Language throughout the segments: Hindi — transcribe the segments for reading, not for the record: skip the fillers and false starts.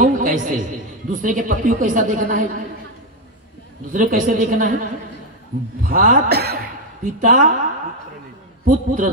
देखूं कैसे? दूसरे के पतियों को कैसा देखना है? दूसरे को कैसे देखना है? भात पिता पुत्र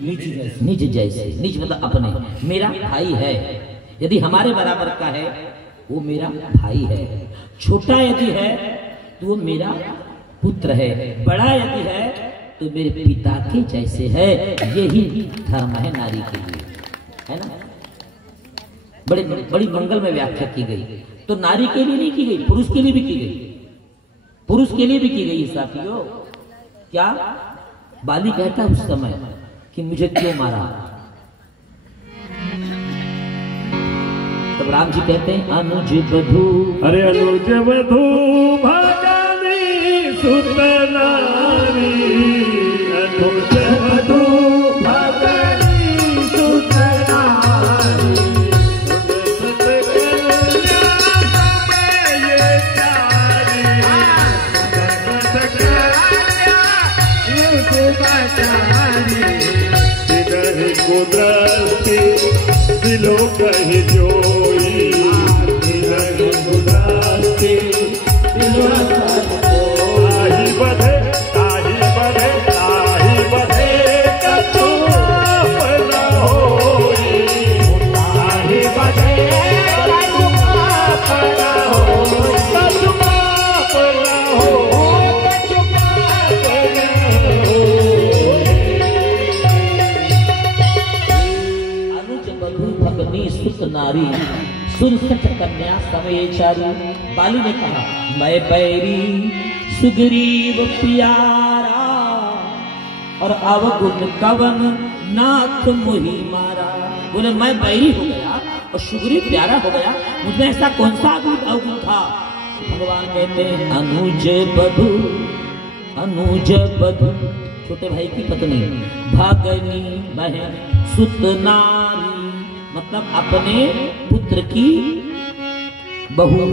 निज जैसे। निज मतलब अपने। मेरा भाई है, यदि हमारे बराबर का है वो मेरा भाई है। छोटा यदि है तो वो मेरा पुत्र है। बड़ा यदि है तो मेरे पिता के जैसे है। यही धर्म है नारी के लिए, है ना? बड़ी मंगल में व्याख्या की गई। तो नारी के लिए नहीं की गई, पुरुष के लिए भी की गई। पुरुष के लिए भी की गई साथियों। क्या बाली कहता उस समय कि मुझे क्यों मारा? तब राम जी कहते हैं अनुज बधू, अरे अनुज बधू भगानी सुत नारी, अनुज बधू भगानी सुत नारी, सुत कन्या समय ये प्यारी, सुत कन्या रूप बचारी, इधर को दृष्टि दिलो कही जोई, इधर को दृष्टि दिलो ताही बधे ताही बधे ताही बधे कछु अपना होई, ताही बधे कछु अपना होई, कछु अपना होई, कछु अपना होई। अनुज बधू भगनी सुत नारी, सुन सच कन्या समय चारी। बाली ने कहा मैं बैरी सुग्रीव प्यारा, और अवगुण कवन नाथ मुहि मारा। बोले मैं बैरी हो गया और सुग्रीव प्यारा हो गया, मुझमें ऐसा कौन सा अवगुण था? भगवान कहते हैं अनुज बधू, अनुज बधू छोटे भाई की पत्नी, भगनी बहन, सुत नारी मतलब अपने पुत्र की बहू,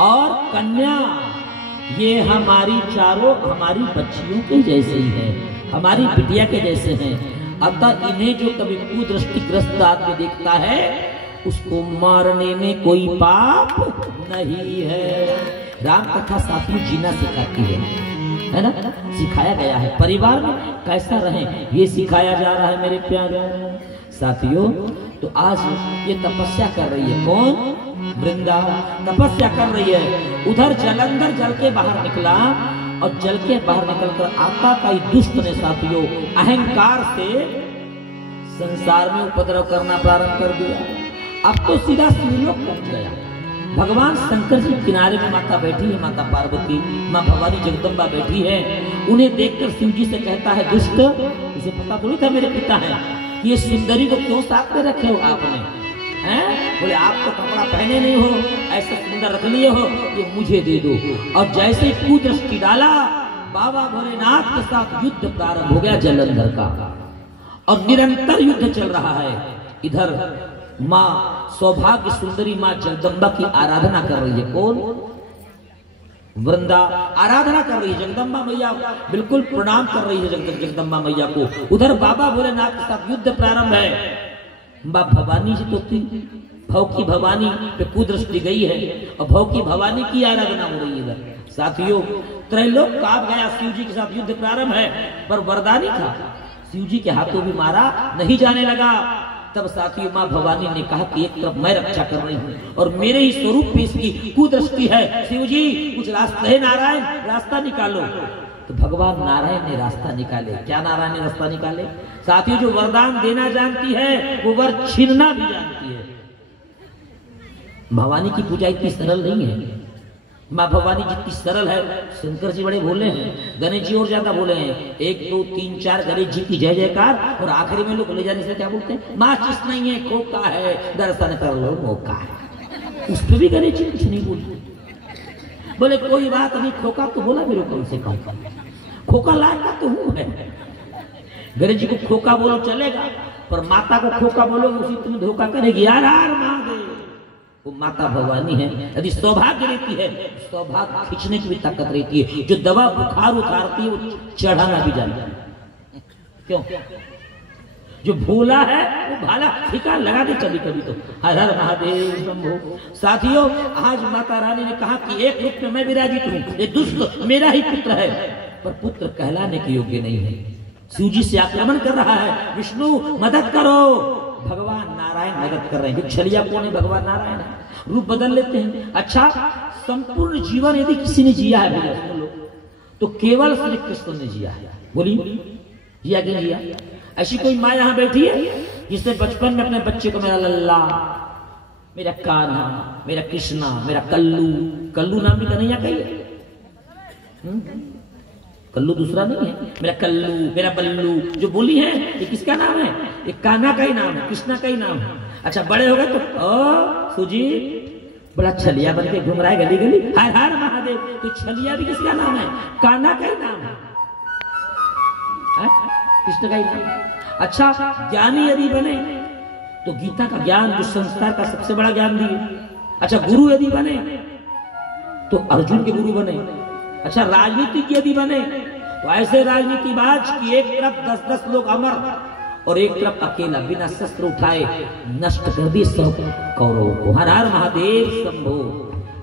और कन्या ये हमारी चारों हमारी बच्चियों के जैसे ही है, हमारी बिटिया के जैसे हैं। अतः इन्हें जो कभी कुदृष्टिग्रस्त आदमी देखता है उसको मारने में कोई पाप नहीं है। राम कथा साथियों जीना सिखाती है ना? सिखाया गया है। परिवार में कैसा रहे ये सिखाया जा रहा है मेरे प्यारे साथियों। तो आज ये तपस्या कर रही है, कौन? वृंदा तपस्या कर रही है। उधर जलंधर जल के बाहर निकला, और जल के बाहर निकलकर आता का दुष्ट ने साथियों अहंकार से संसार में उपद्रव करना प्रारंभ कर दिया। अब तो सीधा शिवलोक पहुंच गया। भगवान शंकर जी किनारे में माता बैठी है, माता पार्वती, माँ भवानी जगदम्बा बैठी है। उन्हें देखकर शिव जी से कहता है दुष्ट, इसे पता थोड़ी था मेरे पिता है, ये सुंदरी को क्यों साथ में रखे हो आपने? हैं? बोले आप तो कपड़ा पहने नहीं हो, ऐसा सुंदर रख लिए हो, ये मुझे दे दो। और जैसे ही कुदृष्टि डाला, बाबा भोलेनाथ के साथ युद्ध प्रारंभ हो गया जलंधर का, और निरंतर युद्ध चल रहा है। इधर माँ सौभाग्य सुंदरी माँ जगदम्बा की आराधना कर रही है। कौन? वृंदा आराधना कर रही है जगदम्बा मैया, बिल्कुल प्रणाम कर रही है जगदम्बा मैया को। उधर बाबा भोलेनाथ के साथ युद्ध प्रारंभ है। माँ भवानी जी तो थी, भव की भवानी पे कुदृष्टि गई है, और भव की भवानी की आराधना हो रही है इधर। साथियों त्रैलोक कांप गया, शिव जी के साथ युद्ध प्रारंभ है, पर वरदानी था, शिव जी के हाथों भी मारा नहीं जाने लगा। तब साथियों माँ भवानी ने कहा कि एक तरफ मैं रक्षा कर रही हूँ और मेरे ही स्वरूप पे इसकी कुदृष्टि है, शिव जी कुछ रास्ता है, नारायण रास्ता निकालो। तो भगवान नारायण ने रास्ता निकाले। क्या नारायण ने रास्ता निकाले? साथियों जो वरदान देना जानती है वो वर छीनना भी जानती है। भवानी की पूजा इतनी सरल नहीं है। माँ भवानी जितनी सरल है, शंकर जी बड़े भोले हैं, गणेश जी और ज्यादा भोले हैं। 1 2 3 4 गणेश जी की जय जयकार, और आखिरी में लोग ले जाने से क्या बोलते हैं? माचिस नहीं है, खोखा है, दर्शन कर लो मौका है। उस पर भी गणेश जी कुछ नहीं बोलते। बोले कोई बात नहीं, खोखा तो बोला मेरे कम से कम, खोखा लाख का तो हूँ है। गणेश जी को खोखा बोलो चलेगा, पर माता को खोखा बोलो उसी तुम्हें धोखा करेगी। यार महादेव वो माता भवानी है। यदि सौभाग्य रहती है, सौभाग्य खींचने की भी ताकत रहती है। जो दवा बुखार उतारती है वो चढ़ाना भी जानती है। क्यों? जो भोला है वो भाला फीका लगा दे कभी कभी तो। हर हर महादेव शंभो। साथियों, आज माता रानी ने कहा कि एक रूप में मैं विराजित हूँ, ये दुष्ट मेरा ही पुत्र है, पर पुत्र कहलाने के योग्य नहीं है। शिव जी से आक्रमण कर रहा है, विष्णु मदद करो। भगवान नारायण मदद कर रहे हैं। छलिया कौन है? भगवान नारायण है। रूप बदल लेते हैं। अच्छा, संपूर्ण जीवन यदि किसी ने जिया है भैया सुन लो, तो केवल श्री कृष्ण ने जिया है। बोलिए, जिया क्या जिया? ऐसी कोई माँ यहाँ बैठी है जिसने बचपन में अपने बच्चे को मेरा लल्ला, मेरा कान्हा, मेरा कृष्णा, मेरा कल्लू, कल्लू नाम भी कन्हैया का ही है, कल्लू दूसरा नहीं है, मेरा कल्लू, मेरा बल्लू जो बोली है ये किसका नाम है? ये कान्हा का ही नाम है, कृष्णा का ही नाम है। अच्छा, बड़े हो गए तो ओ सुजी बड़ा छलिया बन के घूम रहा है गली गली। हर हर महादेव। तो छलिया भी किसका नाम है? कान्हा का ही नाम है, कृष्ण का ही नाम है। अच्छा, ज्ञानी यदि बने तो गीता का ज्ञान, जो संस्कार का सबसे बड़ा ज्ञान दिए। अच्छा, गुरु यदि बने तो अर्जुन के गुरु बने। अच्छा, राजनीतिज्ञ यदि बने तो ऐसे राजनीतिबाज की एक तरफ 10-10 लोग अमर और एक तरफ अकेला बिना शस्त्र उठाए नष्ट कर दिए सब कौरवों को। हर हर महादेव शंभो।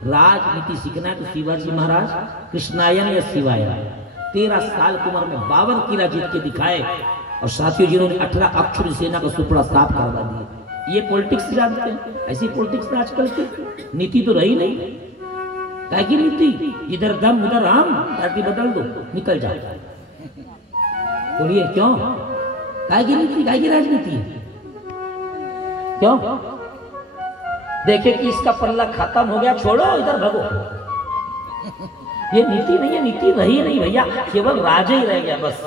राजनीति सीखना है तो शिवाजी महाराज कृष्णायन या शिवाय 13 साल की उम्र में 52 किला जीत के दिखाए। और साथियों, जिन्होंने 18 अक्षर सेना का सुपड़ा साफ करवा दिया। ये पॉलिटिक्स जानते हैं? ऐसी पॉलिटिक्स में आजकल की नीति तो रही नहीं। क्या की नीति? इधर दम उधर राम, पार्टी बदल दो निकल जाओ। बोलिए क्यों? काय की नीति, काय की राजनीति है? क्यों? देखे कि इसका पल्ला खत्म हो गया, छोड़ो इधर भगो। ये नीति नहीं है, नीति रही नहीं भैया, केवल राजा ही रह गया बस।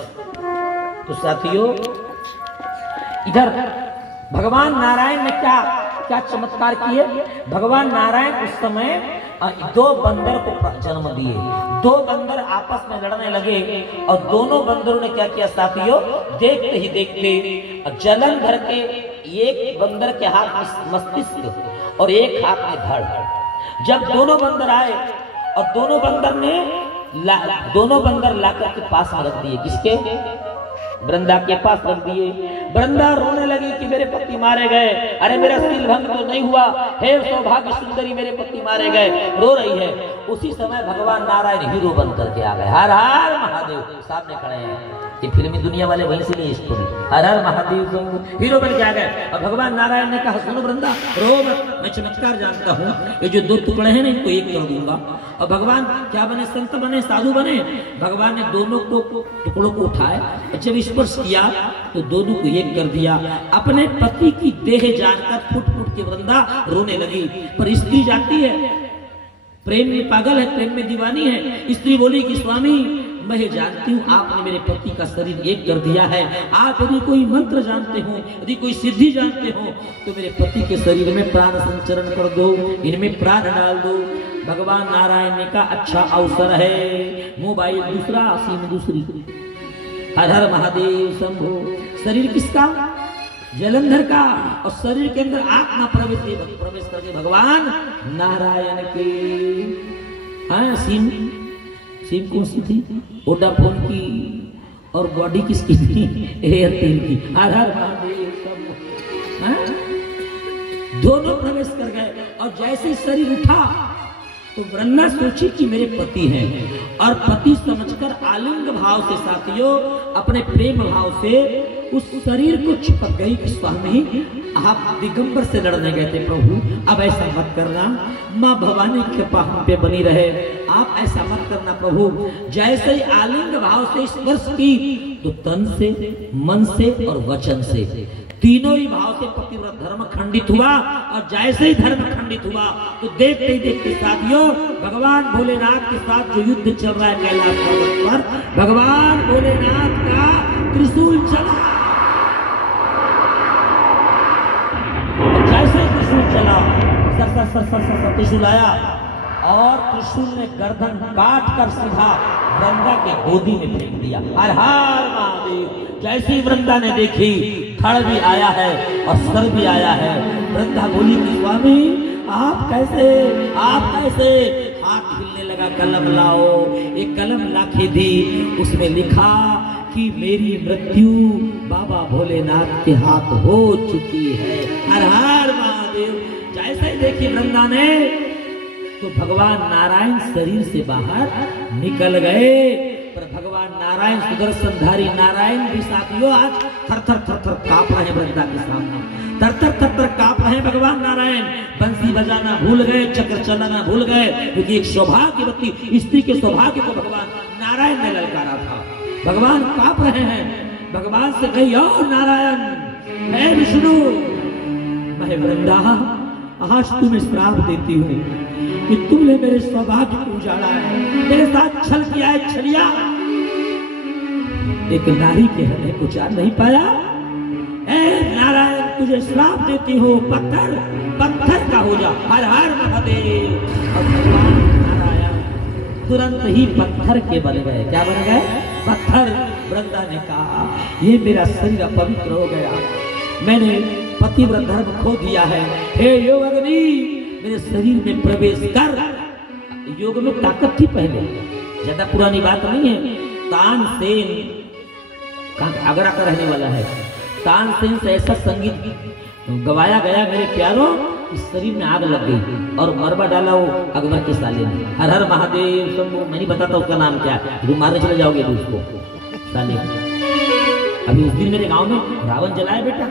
तो साथियों, इधर भगवान नारायण ने क्या क्या चमत्कार किए? भगवान नारायण उस समय 2 बंदर को जन्म दिए। 2 बंदर आपस में लड़ने लगे और दोनों बंदरों ने क्या किया साथियों? देखते ही देखते जलंधर के एक बंदर के हाथ में मस्तिष्क और एक हाथ में धड़। जब दोनों बंदर आए और दोनों बंदर लाकर के पास में रख दिए। किसके? वृंदा के पास रख दिए। वृंदा रोने लगी कि मेरे पति मारे गए। अरे मेरा सील भंग तो नहीं हुआ, हे सौभाग्य सुंदरी मेरे पति मारे गए, रो रही है। उसी समय भगवान नारायण हीरो बन करके आ गए। हर हर महादेव। सामने खड़े हैं, ये फिल्मी दुनिया वाले वहीं से लिए स्टोरी। हर हर महादेव हीरो बन के आ गए। और भगवान नारायण ने कहा, सुनो वृंदा, रो मत, मैं चमत्कार जानता हूँ। ये जो 2 टुकड़े हैं ना, इनको एक कर दूंगा। और भगवान क्या बने? संत बने, साधु बने। भगवान ने दोनों को टुकड़ों को उठाए, जब स्पर्श किया तो दोनों को एक कर दिया। अपने पति की देह जानकर फुट फुट के वृंदा रोने लगी। पर स्त्री जाती है, प्रेम में पागल है, प्रेम में दीवानी है। स्त्री बोली कि स्वामी, मैं जानती हूँ आपने मेरे पति का शरीर एक कर दिया है। आप यदि कोई मंत्र जानते हो, यदि कोई सिद्धि जानते हो, तो मेरे पति के शरीर में प्राण संचरण कर दो, इनमें प्राण डाल दो। भगवान नारायण ने कहा, अच्छा अवसर है। मोबाइल दूसरा, सिम दूसरी। हर हर महादेव शंभो। शरीर किसका? जलंधर का। और शरीर के अंदर आत्मा प्रवेश करके भगवान नारायण के। हाँ, सिम कौन सी थी? वोडाफोन की। और बॉडी किसकी थी? एयरटेल की। हर हर महादेव शंभो। दोनों प्रवेश कर गए। और जैसे शरीर उठा तो वृंदा सोची कि मेरे पति हैं, और पति समझकर आलिंग भाव से साथियों, अपने प्रेम भाव से उस शरीर को चिपक गई कि स्वामी, आप दिगंबर से लड़ने गए थे प्रभु, अब ऐसा मत करना। माँ भवानी की कृपा हम पे बनी रहे, आप ऐसा मत करना प्रभु। जैसे ही आलिंग भाव से स्पर्श की तो तन से, मन से और वचन से, तीनों ही भाव से पतिव्रत धर्म खंडित हुआ। और जैसे ही धर्म खंडित हुआ तो देखते ही देखते साथियों, भगवान भोलेनाथ के साथ जो युद्ध चल रहा है कैलाश पर्वत पर, भगवान भोलेनाथ का त्रिशूल चला। जैसे ही त्रिशूल चला, सर त्रिशूल आया और त्रिशूल ने गर्दन काट कर सीधा वृंदा के गोदी में फेंक दिया। हर हर महादेव। जैसी वृंदा ने देखी, धड़ भी आया है और सर भी आया है। वृंदा बोली कि स्वामी, आप कैसे? हाथ हिलने लगा, कलम लाओ। एक कलम लाके दी, उसमें लिखा कि कि मेरी मृत्यु बाबा भोलेनाथ के हाथ हो चुकी है। हर हर महादेव। जैसे देखिए वृंदा ने तो भगवान नारायण शरीर से बाहर निकल गए, पर भगवान नारायण सुदर्शनधारी नारायण भी साथियों आज थर थर थर थर कांप रहे हैं वृंदा के सामने, थर थर थर थर कांप रहे हैं भगवान नारायण। बंसी बजाना भूल गए, चक्र चलाना भूल गए, क्योंकि एक सौभाग्यवती स्त्री के सौभाग्य को भगवान नारायण ने ललकारा था। भगवान कांप रहे हैं, भगवान से कही और नारायण मैं विष्णु, मैं वृंदा आज तुम्हें श्राप देती हूँ कि तुमने मेरे सौभाग्य को उजाड़ा है, मेरे साथ छल किया है छलिया। एक नारी के हृदय को जान नहीं पाया। ऐ नारायण तुझे श्राप देती हूँ, पत्थर पत्थर का हो जा। हर हर महादेव। और भगवान नारायण तुरंत ही पत्थर के बन गए। क्या बन गए? पत्थर। वृंदा ने कहा ये मेरा शरीर अपवित्र हो गया, मैंने पतिव्रत धर्म खो दिया है। हे योग अग्नि मेरे शरीर में प्रवेश कर। योग में ताकत थी पहले, ज्यादा पुरानी बात नहीं है। तानसेन आगरा का रहने वाला है। तानसेन से ऐसा संगीत गवाया गया मेरे प्यारों, इस शरीर में आग लग गई और मरवा डाला वो अकबर के साले ने। हर हर महादेव। सबको मैं नहीं बताता उसका नाम क्या है, तुम मारने चले जाओगे उसको साले। अभी उस दिन मेरे गांव में रावण जलाया बेटा,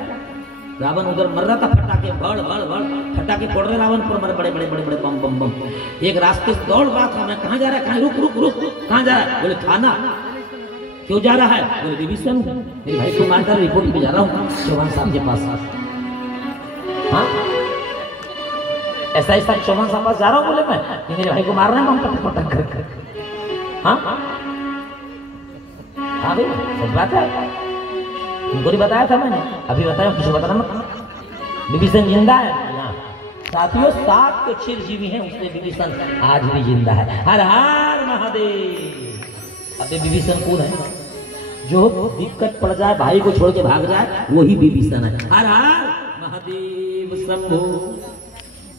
रावण उधर मर रहा था, फटाके बड़ बड़ बड़ फटाके फोड़ रहे रावण पर, बड़े बड़े बड़े बड़े बम बम बम। एक रास्ते से दौड़ रहा था मैं, कहाँ जा रहा है, कहाँ, रुक रुक रुक, कहाँ जा रहा है? बोले थाना। क्यों जा रहा है? बोले विभीषण मेरे भाई को मारकर रिपोर्ट पे जा रहा हूँ चौहान साहब के पास। हाँ ऐसा ऐसा चौहान साहब पास जा रहा हूँ, बोले मैं मेरे भाई को मार रहे हैं हम पटक पटक कर। हाँ हाँ भाई सच बात है, तुमको नहीं बताया था मैंने, अभी बताया, किसी बताना मत। विभीषण जिंदा है। हाँ साथियों 7 तो चिरजीवी हैं, उससे विभीषण आज भी जिंदा है। हर हर महादेव। अब विभीषण कौन है? जो दिक्कत पड़ जाए भाई को छोड़ के भाग जाए वही विभीषण है। हर हर महादेव शंभो।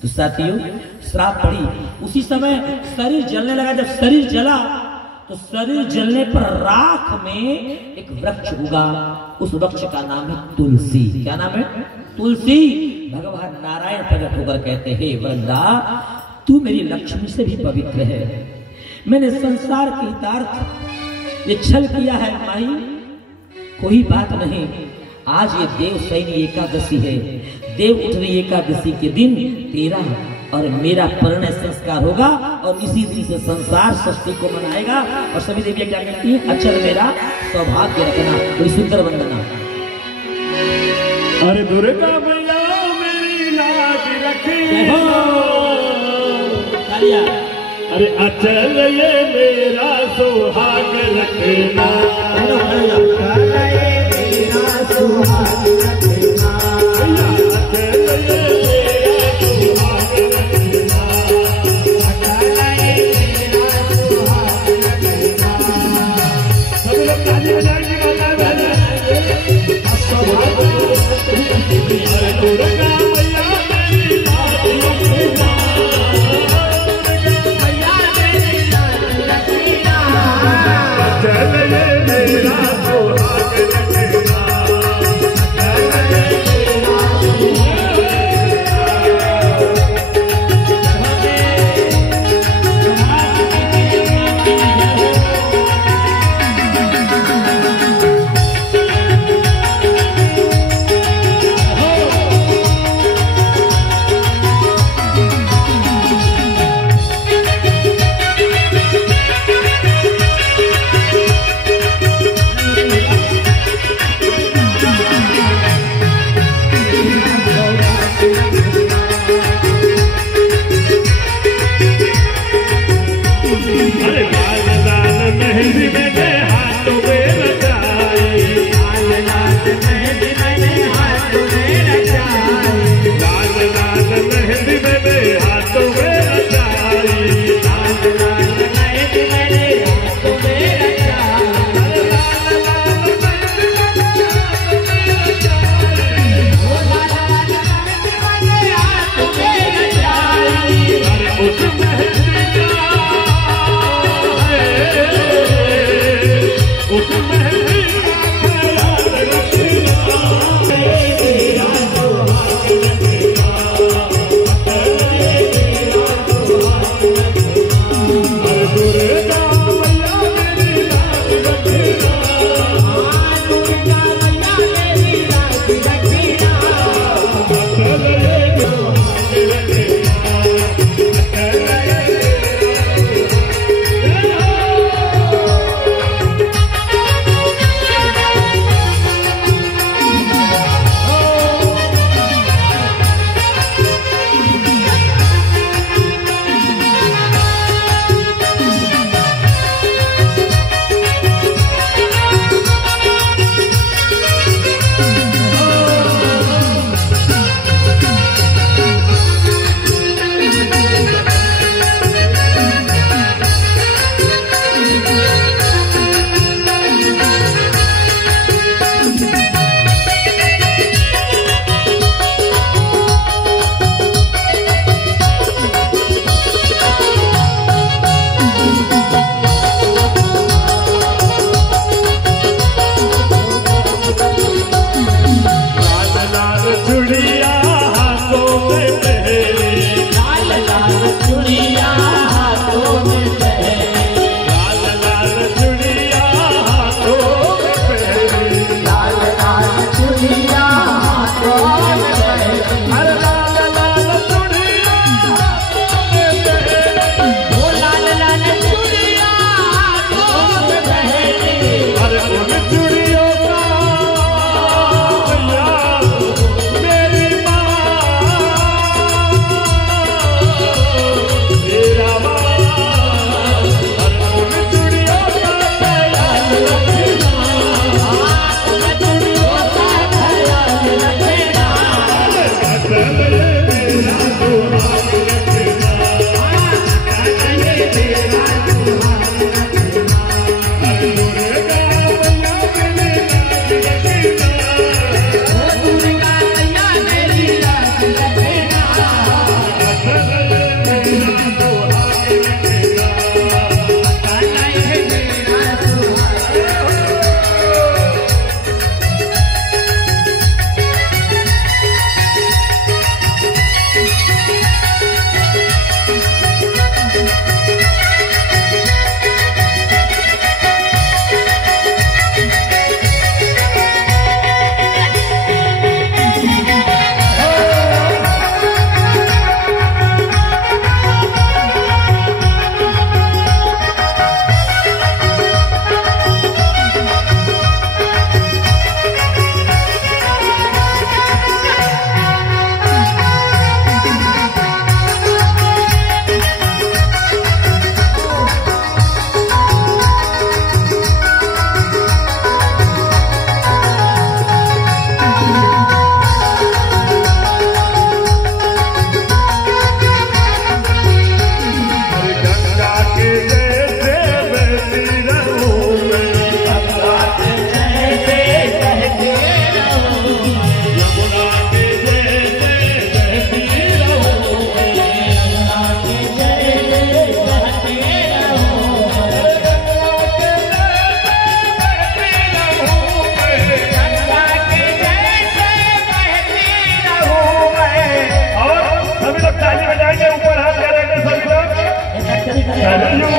तो साथियों श्राप पड़ी, उसी समय शरीर जलने लगा। जब शरीर जला तो शरीर जलने पर राख में एक वृक्ष उगा, उस वृक्ष का नाम है तुलसी। क्या नाम है? तुलसी। भगवान नारायण प्रकट होकर कहते हैं वृंदा तू मेरी लक्ष्मी से भी पवित्र है, मैंने संसार के हितार्थ ये छल किया है माई, कोई बात नहीं। आज ये देव शयनी एकादशी है, देव उठनी एकादशी के दिन तेरा और मेरा परिणय संस्कार होगा और इसी दिन से संसार षष्ठी को मनाएगा। और सभी देवियां क्या कहती हैं? अचल मेरा सौभाग्य रखना। बड़ी सुंदर वंदना। अरे दुर्गा मैया मेरी लाज रखी, अरे अचल ये मेरा सुहाग रखना, मेरा सुहाग रखना, अचल ये मेरा सुहाग रखना। चरणों